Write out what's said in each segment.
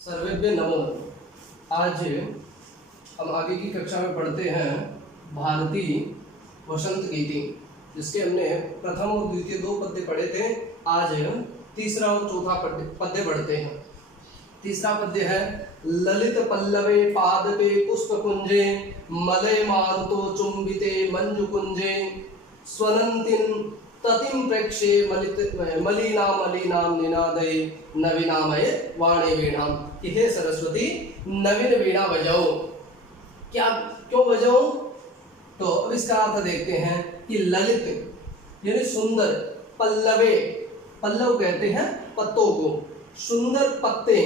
सर्वेभ्य नमो नमः। आज हम आगे की कक्षा में पढ़ते हैं भारतीय वसंत गीति, जिसके हमने प्रथम और द्वितीय दो पद्य पढ़े थे। आज तीसरा और चौथा पद्य पढ़ते हैं। तीसरा पद्य है ललित पल्लवे पादपे पुष्पकुंजे मलय मारुतो चुंबिते मंजुकुंजे स्वनंतिन ततिं प्रेक्षे मलिनाम निनादये नवीनामय वाणी वीणाम कि हे सरस्वती नवीन वीणा बजाओ। क्या क्यों बजाओ? तो अब इसका अर्थ देखते हैं कि ललित यानी सुंदर, पल्लवे पल्लव कहते हैं पत्तों को, सुंदर पत्ते,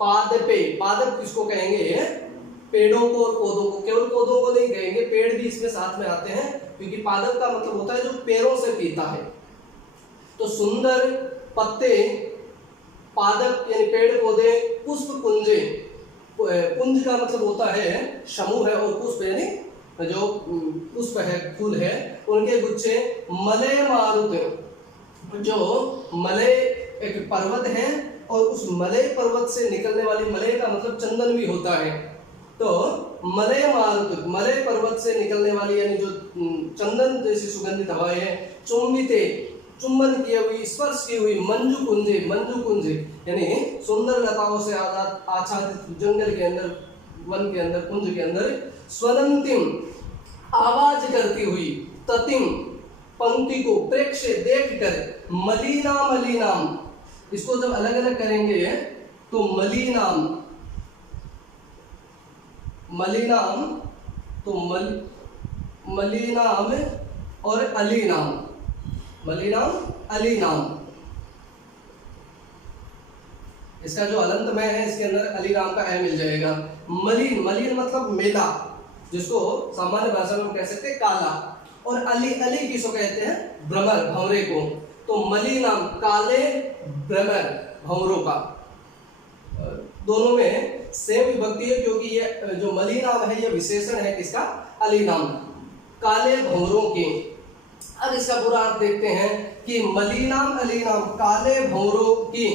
पादपे पादप किसको कहेंगे? पेड़ों को और पौधों को। केवल पौधों को नहीं कहेंगे, पेड़ भी इसमें साथ में आते हैं, क्योंकि पादप का मतलब होता है जो पेड़ों से पीता है। तो सुंदर पत्ते, पादप यानी पेड़ पौधे, पुष्प कुंजे, कुंज का मतलब होता है समूह है, और पुष्प यानी जो पुष्प है, फूल है, उनके गुच्छे, मलय मारुत जो मलय एक पर्वत है, और उस मलय पर्वत से निकलने वाली, मलय का मतलब चंदन भी होता है, तो मलय मारुत मलय पर्वत से निकलने वाली यानी जो चंदन जैसी सुगंधित हवाएं है, चुंबिते चुंबन किए हुई, स्पर्श की हुई, मंजू कुंजे यानी सुंदर लताओं से आच्छादित जंगल के अंदर, वन के अंदर, कुंज के अंदर, स्वनंतिम आवाज करती हुई, ततिम पंक्ति को, प्रेक्षे देख कर, मलिनाम इसको जब अलग अलग करेंगे तो मलिनाम तो मलिनाम और अलीनाम, अलीनाम इसका जो अलंत में है, इसके अंदर अलीनाम का है मिल जाएगा। मलिन मतलब मेला, जिसको सामान्य भाषा में हम कह सकते हैं काला, और अली किसको कहते हैं? भ्रमर, भंवरे को। तो मलिनाम काले भ्रमर, भंवरों का। दोनों में सेम विभक्ति है, क्योंकि ये जो मलिनाम है ये विशेषण है किसका? अलीनाम, काले भंवरों के। अब इसका पूरा अर्थ देखते हैं कि मलिनाम अलीनाम काले भंवरों की,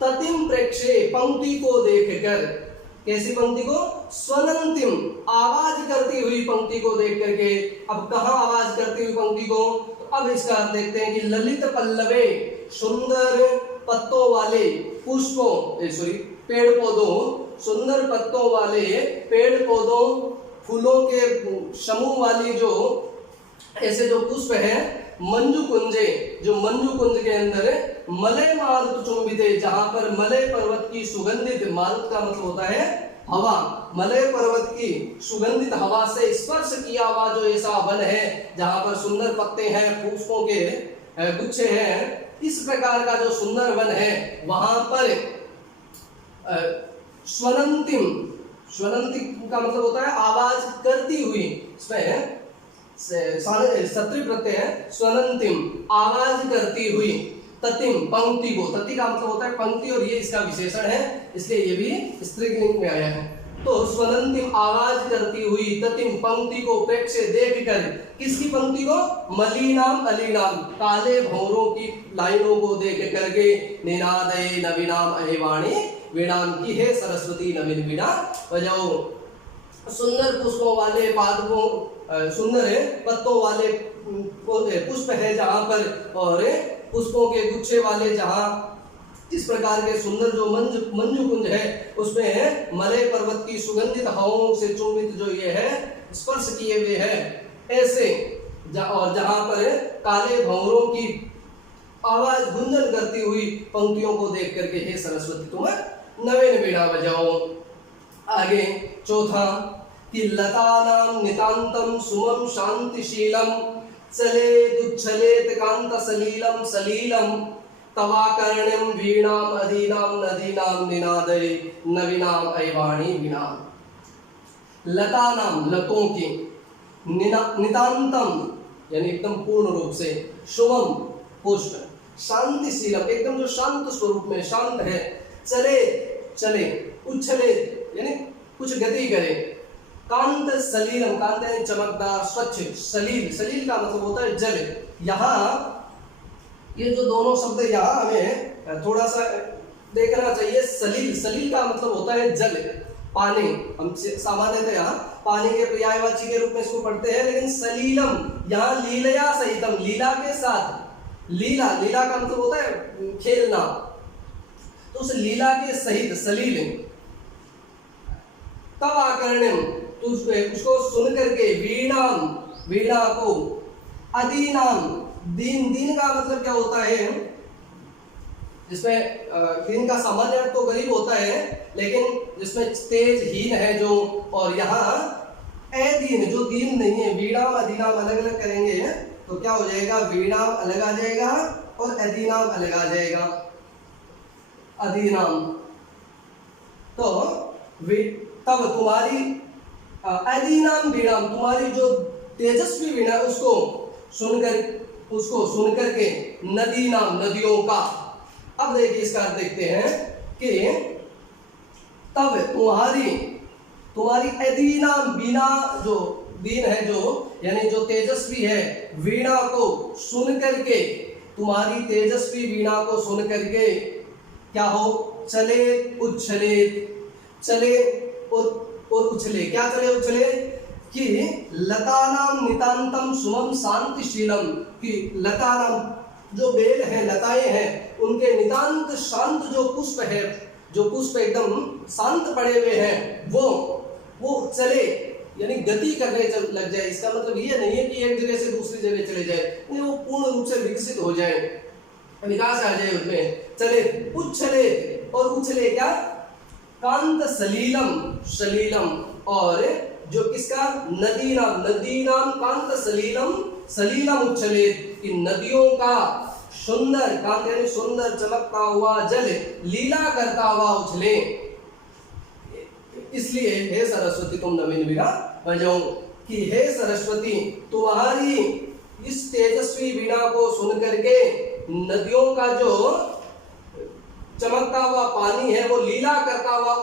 ततिम प्रेक्षे पंक्ति को देखकर, कैसी पंक्ति को? स्वनंतिम आवाज करती हुई पंक्ति को देख करके। अब कहाँ आवाज करती हुई पंक्ति को? तो अब इसका अर्थ देखते हैं कि ललित पल्लवे सुंदर पत्तों वाले पुष्पों पेड़ पौधों, सुंदर पत्तों वाले पेड़ पौधों, फूलों के समूह वाली जो ऐसे जो पुष्प है, मंजू कुंजे जो मंजू कुंज के अंदर, मलय मारुत चुंबिते जहां पर मलय पर्वत की सुगंधित, मारुत का मतलब होता है हवा, मलय पर्वत की सुगंधित हवा से स्पर्श किया हुआ जो ऐसा वन है जहां पर सुंदर पत्ते हैं, पुष्पों के गुच्छे हैं, इस प्रकार का जो सुंदर वन है, वहां पर स्वनंतिम का मतलब होता है आवाज करती हुई, इसमें सत्री प्रत्यय है, स्वनंतिम आवाज करती हुई, ततिम पंक्ति को, तति का मतलब होता है पंक्ति, और ये इसका विशेषण है, इसलिए ये भी स्त्रीलिंग में आया है। तो स्वनंतिम आवाज करती हुई, ततिम पंक्ति को, प्रेक्षे देख कर, किसकी पंक्ति को? मलिनाम अलीनाम काले भंवरों की लाइनों को देख करके, निनादये नवीनाम अहिवाणी वीणाम की हे सरस्वती नवीन वीणा बजाओ। सुंदर पुष्पों वाले पादपों, सुंदर पत्तों वाले पुष्प है जहां पर, और पुष्पों के गुच्छे वाले जहां, इस प्रकार के सुंदर जो मंजू कुंज है, उसमें मलय पर्वत की सुगंधित हवाओं से चुंबित जो ये है, स्पर्श किए हुए है ऐसे, और जहां पर काले भंवरों की आवाज गुंजन करती हुई पंक्तियों को देख करके हे सरस्वती तुम नवीन वीणा बजाओ। आगे चौथा कि लतानां नितांतम सुमं शांतिशीलम चलेदुच्छलेत कांत सलीलम तवाकर्ण्यम वीणाम अधीनाम नदीनाम निनादये नवीनाम अहिवाणी वीणाम। लतानाम लतों की, नितांतम यानी एकदम पूर्ण रूप से, शुभम पुष्प, शांतिशीलम एकदम जो शांत स्वरूप में शांत है, चले उच्छले यानी कुछ गति करे, कांत सलीलम, कांत यानी चमकदार स्वच्छ, सलील का मतलब होता है जल। यहाँ ये जो दोनों शब्द यहाँ हमें थोड़ा सा देखना चाहिए सलील। सलील का मतलब होता है जल, पानी। हम सामान्यतः यहाँ पानी के पर्यायवाची के रूप में इसको पढ़ते हैं, लेकिन सलीलम यहाँ लीलया सहितम, लीला के साथ। लीला, लीला का मतलब होता है खेलना, तो उस लीला के सहित सलील। तब आकर्ण्यम, तो उसको सुन करके, वीणाम, वीणा को, अदीनाम, दीन, दीन का मतलब क्या होता है, जिसमें दीन का सामान्य अर्थ तो गरीब होता है, लेकिन जिसमें तेज हीन है जो, और यहाँ अदीन जो दीन नहीं है। वीणाम अदीनाम अलग अलग करेंगे तो क्या हो जाएगा, वीणाम अलग आ जाएगा और अदीनाम अलग आ जाएगा, अदीनाम। तो तब तुम्हारी अदीनाम वीणाम, तुम्हारी जो तेजस्वी वीणा उसको सुनकर के, नदी नाम, नदियों का। अब देखिए इसका अर्थ देखते हैं कि तब तुम्हारी अदीनाम, वीणा जो दीन है जो, यानी जो तेजस्वी है, वीणा को सुन करके, तुम्हारी तेजस्वी वीणा को सुन करके क्या हो, चले उछले, चले और उछले। क्या चले उछले, कि लतानाम नितांतम सुमम शांतिशीलम, कि लतानाम जो बेल है, लताएं हैं, उनके नितांत शांत जो पुष्प है, जो पुष्प एकदम शांत पड़े हुए हैं, वो चले, यानी गति करने लग जाए। इसका मतलब ये नहीं है कि एक जगह से दूसरी जगह चले जाए, वो पूर्ण रूप से विकसित हो जाए, विकास आ जाए उनमें। चले उछले, और उछले क्या, कांत सलीलम, सलीलम, और जो किसका, नदी नाम, नदी नाम कांत सलीलम, सलीलम उछले, कि नदियों का सुंदर, कांत यानी सुंदर चमकता हुआ जल लीला करता हुआ उछले। इसलिए हे सरस्वती तुम नवीन वीणा बजाओ, कि हे सरस्वती तुम्हारी इस तेजस्वी वीणा को सुन करके नदियों का जो चमकता हुआ पानी है वो लीला करता हुआ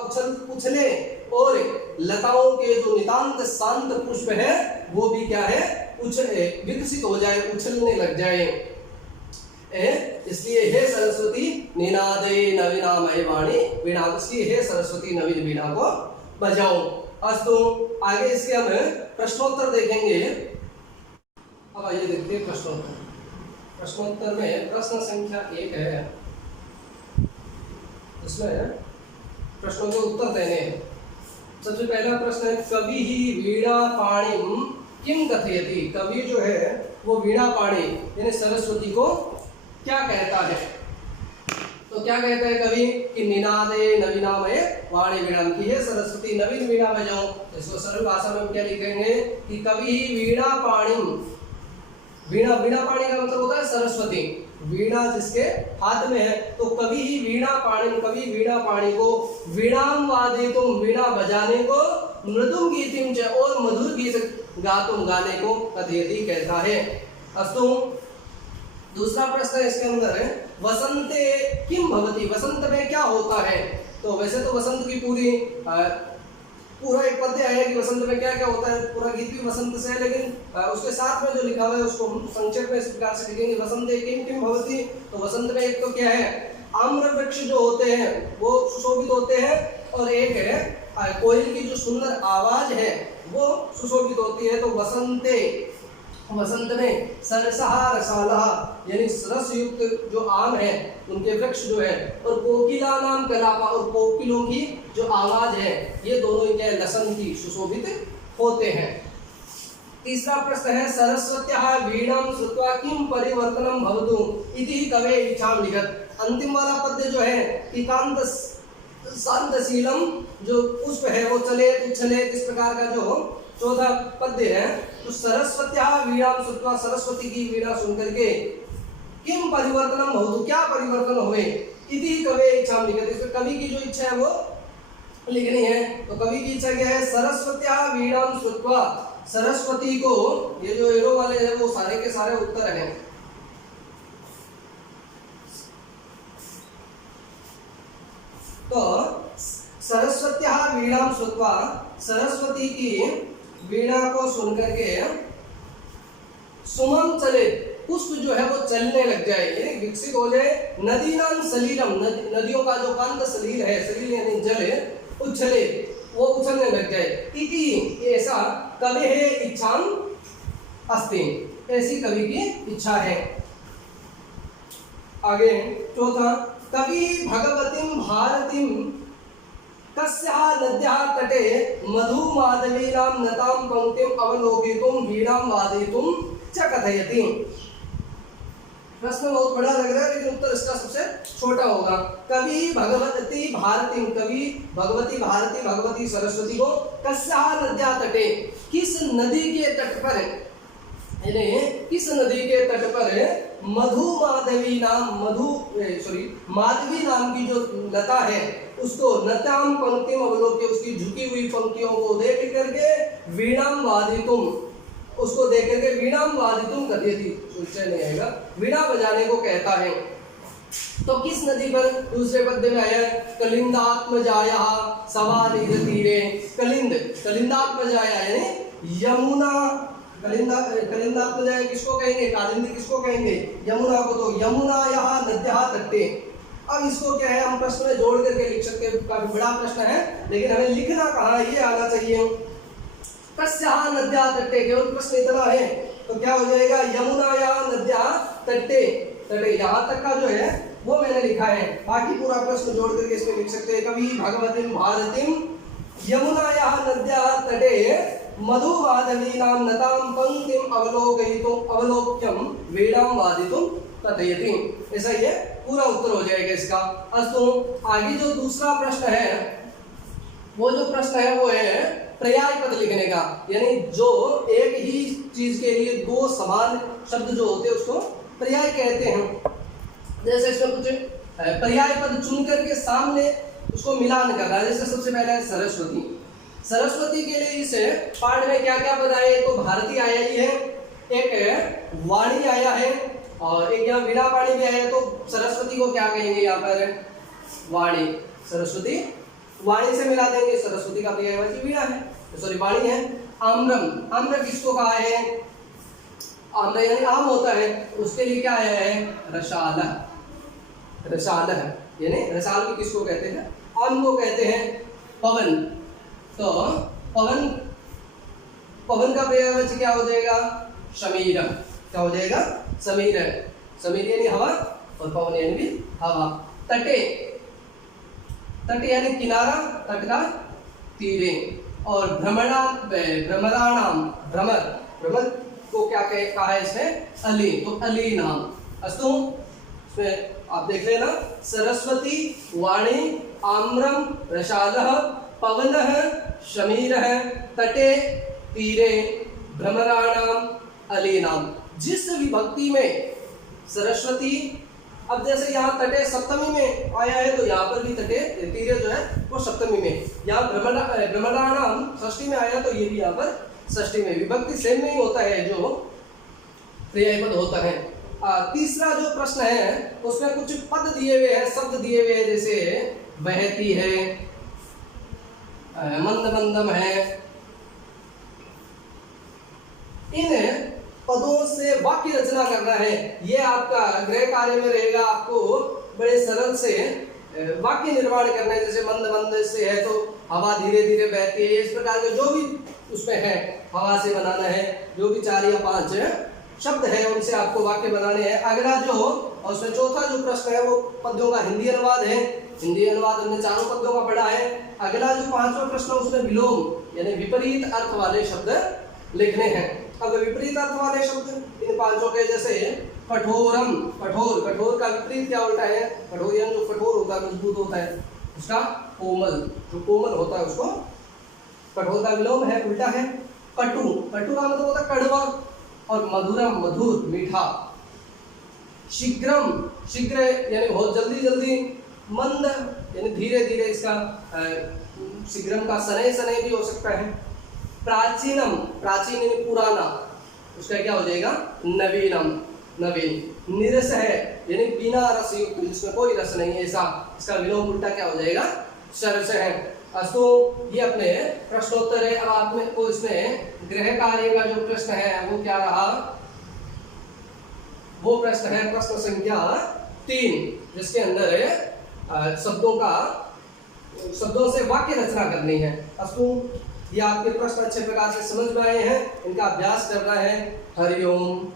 उछले, और लताओं के जो नितांत शांत पुष्प है वो भी क्या है, उछले, विकसित हो जाए, उछलने लग जाए। इसलिए हे सरस्वती निनादे नवीनामय वाणी वीणा, इसलिए हे सरस्वती नवीन वीणा को बजाओ। अस्तु, आगे इसके हम प्रश्नोत्तर देखेंगे। अब आइए देखते हैं प्रश्नोत्तर। प्रश्नोत्तर में प्रश्न संख्या 1 है, इसमें प्रश्नों के उत्तर देने हैं। सबसे पहला प्रश्न है, कवि ही वीणा पाणिम किम कथयति, कवि जो है वो वीणा पाणी यानी सरस्वती को क्या कहता है। तो क्या कहता है कवि, कि निनादे नवीनामय वाणी वीणाम, की हे सरस्वती नवीन वीणा बजाओ। इसको सरल भाषा में हम क्या लिखेंगे, कि कवि ही वीणा पाणिम, वीणा, वीणा पाणी का मतलब होता है सरस्वती, वीणा जिसके हाथ में है, तो कवि ही वीणा पाणी, कवि वीणा पाणी को वीणाम वादितुम, वीणा बजाने को, मृदुम गीतिम च, और मधुर गीत गातुम, गाने को कथयति कहता है। अस्तु, दूसरा प्रश्न इसके अंदर है, वसंते किम भवति, वसंत में क्या होता है। तो वैसे तो वसंत की पूरा एक पद्य है कि वसंत में क्या क्या होता है, पूरा गीत भी वसंत से है, लेकिन उसके साथ में जो लिखा हुआ है उसको हम संक्षेप में इस प्रकार से लिखेंगे, वसंते किम किम भवति। तो वसंत में एक तो क्या है, आम्र वृक्ष जो होते हैं वो सुशोभित होते हैं, और एक है कोयल की जो सुंदर आवाज है वो सुशोभित होती है। तो वसंते, वसंत में सरसहा रसालहा, यानी रस युक्त जो आम है उनके वृक्ष जो है, और कोकिला नाम कलापा, और कोकिलों की जो आवाज है, ये दोनों क्या लसन की सुशोभित होते हैं। तीसरा प्रश्न है, सरस्वत्याः वीणां श्रुत्वा किम परिवर्तनम भवतु इति कवे इच्छाम लिखत। अंतिम वाला पद्य जो है कि कांत शांतशीलम, जो पुष्प है वो चले उछले, इस प्रकार का जो चौथा पद्य है, तो सरस्वत्याः वीणां श्रुत्वा, सरस्वती की वीणा सुन करके किम परिवर्तनम भवतु, क्या परिवर्तन हुए, इति कवे इच्छाम लिखत। इसमें कवि की जो इच्छा है वो लिखनी है। तो कवि की इच्छा क्या है, सरस्वत्याः वीणां श्रुत्वा, सरस्वती को, ये जो एरो वाले हैं वो सारे के सारे उत्तर हैं। तो सरस्वत्याः वीणां श्रुत्वा, सरस्वती की वीणा को सुनकर के सुमम चले, पुष्प जो है वो चलने लग जाए, यानी विकसित हो जाए। नदीनां सलीलम, नदियों का जो कांत सलील है, सलील यानी जल है, उछले, वो उछलने लग जाए। इति, ऐसा कवि है इच्छाम अस्ति, ऐसी कवि की इच्छा है। आगे चौथा, कवि भगवतीं भारतीं कस्याः नद्याः तटे मधुमाधवीनां नतां पंक्तिं अवलोकितुं वीणां वादयितुं च कथयति। प्रश्न बहुत बड़ा लग रहा है लेकिन उत्तर इसका सबसे छोटा होगा। कवि भगवती भारती, कवि भगवती भारती, भगवती सरस्वती को कस्याः नद्याः तटे, किस नदी के तट पर, यानी किस नदी के तट पर माधवी नाम की जो लता है उसको नताम पंक्तिम अवलोक्य, उसकी झुकी हुई पंक्तियों को देख करके वीणाम वादितुम, उसको देख करके वीणाम वादितुम कथयति, उच्चारण नहीं आएगा, वीणा बजाने को कहता है। तो किस नदी पर? दूसरे पद्य में आया कलिंदात्मजाया सवानिध तीरे, कलिंदात्मजाया यानी यमुना, कलिंदात्मजाया किसको कहेंगे? कालिंदी किसको कहेंगे? यमुना को। तो यमुना यहाँ नद्याः तटे। अब इसको क्या है, हम प्रश्न में जोड़ करके लिख सकते हैं, काफी बड़ा प्रश्न है लेकिन हमें लिखना कहाँ, ये आना चाहिए। कस्याः नद्याः तटे, केवल प्रश्न इतना है तो क्या हो जाएगा, यमुना यहाँ नद्याः तटे, तटे यहाँ तक का जो है वो मैंने लिखा है, बाकी पूरा प्रश्न जोड़ करके इसमें लिख सकते हैं। कवि भगवतीं भारतीं यमुना यहाँ नद्याः तटे मधुमाधवीनां नतां पंक्तिं अवलोक्यं वीणां वादितुं कथयति। ऐसा ये पूरा उत्तर हो जाएगा इसका। अस्तु, आगे जो दूसरा प्रश्न है, वो जो प्रश्न है वो है पर्याय पद लिखने का, यानी जो एक ही चीज के लिए दो समान शब्द जो होते हैं उसको पर्याय कहते हैं। जैसे इसमें कुछ पर्याय पद चुन करके सामने उसको मिलान करना है। जैसे सबसे पहले है सरस्वती। सरस्वती के लिए इस पाठ में क्या क्या पद आए? तो भारती आया ही है, एक वाणी आया है और एक यहाँ वीणा वाणी भी आया। तो सरस्वती को क्या कहेंगे यहाँ पर? वाणी। सरस्वती वाणी से मिला देंगे, सरस्वती का पर्यायवाची वीणा है, सॉरी वाणी है। आम्रम, आम्र किसको कहा है? आम्र यानी आम होता है, उसके लिए क्या आया है? रसाल। रसाल है यानी रसाल भी किसको कहते हैं? आम को कहते हैं। पवन, तो पवन, पवन का पर्यायवाची क्या हो जाएगा? शमीर। क्या हो जाएगा? समीर। समीर यानी हवा और पवन यानी भी हवा। तटे, तट यानी किनारा, तट का तीरे। और भ्रमराणाम, भ्रमर, भ्रमर को क्या कहा है इसमें? अली, तो अली नाम। अस्तु, इसमें आप देख लेना, सरस्वती, वाणी, आम्रम, रसालः, पवनः, शमीरः, तटे, तीरे, भ्रमराणाम, अली नाम। जिस विभक्ति में सरस्वती, अब जैसे यहाँ तटे सप्तमी में आया है तो यहाँ पर भी तटे, तीरे जो है वो सप्तमी में। यहाँ भ्रमराणाम षष्ठी में आया तो ये भी यहाँ पर षष्ठी में। विभक्ति सेम नहीं होता है जो पर्यायपद होता है। तीसरा जो प्रश्न है उसमें कुछ पद दिए हुए हैं, शब्द दिए हुए हैं, जैसे बहती है, मंद मंदम है। इन पदों से वाक्य रचना करना है। ये आपका गृह कार्य में रहेगा, आपको बड़े सरल से वाक्य निर्माण करना है। जैसे मंद मंद से है तो हवा धीरे धीरे बहती है, इस प्रकार के जो भी उसमें है हवा से बनाना है। जो भी 4 या 5 शब्द है उनसे आपको वाक्य बनाने हैं। अगला जो, और उसमें चौथा जो प्रश्न है वो पद्यों का हिंदी अनुवाद है। हिंदी अनुवाद हमने 4 पद्यों का पढ़ा है। अगला जो 5वां प्रश्न उसमें विलोम यानी विपरीत अर्थ वाले शब्द लिखने हैं। अब विपरीत अर्थ वाले शब्द इन 5 के, जैसे कठोरम, कठोर, कठोर का विपरीत क्या उल्टा है? कठोर यानी जो कठोर होता है, मजबूत होता है, उसका कोमल, जो कोमल होता है उसको कठोर का विलोम है, उल्टा है। कटु, कटु का मतलब होता है कड़वा, और मधुरम, मधुर, मीठा। शीघ्रम, शीघ्र यानी बहुत जल्दी जल्दी। मंद यानी धीरे धीरे, इसका शीघ्रम का सनय, सनय भी हो सकता है। प्राचीनम, प्राचीन यानी पुराना, उसका क्या हो जाएगा? नवीनम, नवीन। निरस है यानी बिना रस युक्त, जिसमें कोई रस नहीं है, ऐसा, इसका विलोम उल्टा क्या हो जाएगा? सरस है। तो ये अपने प्रश्नोत्तर है। अब आप में को इसमें गृह कार्य का जो प्रश्न है वो क्या रहा? वो प्रश्न है प्रश्न संख्या 3, जिसके अंदर शब्दों से वाक्य रचना करनी है। अस्तु, ये आपके प्रश्न अच्छे प्रकार से समझ में आए हैं, इनका अभ्यास करना है। हरिओम।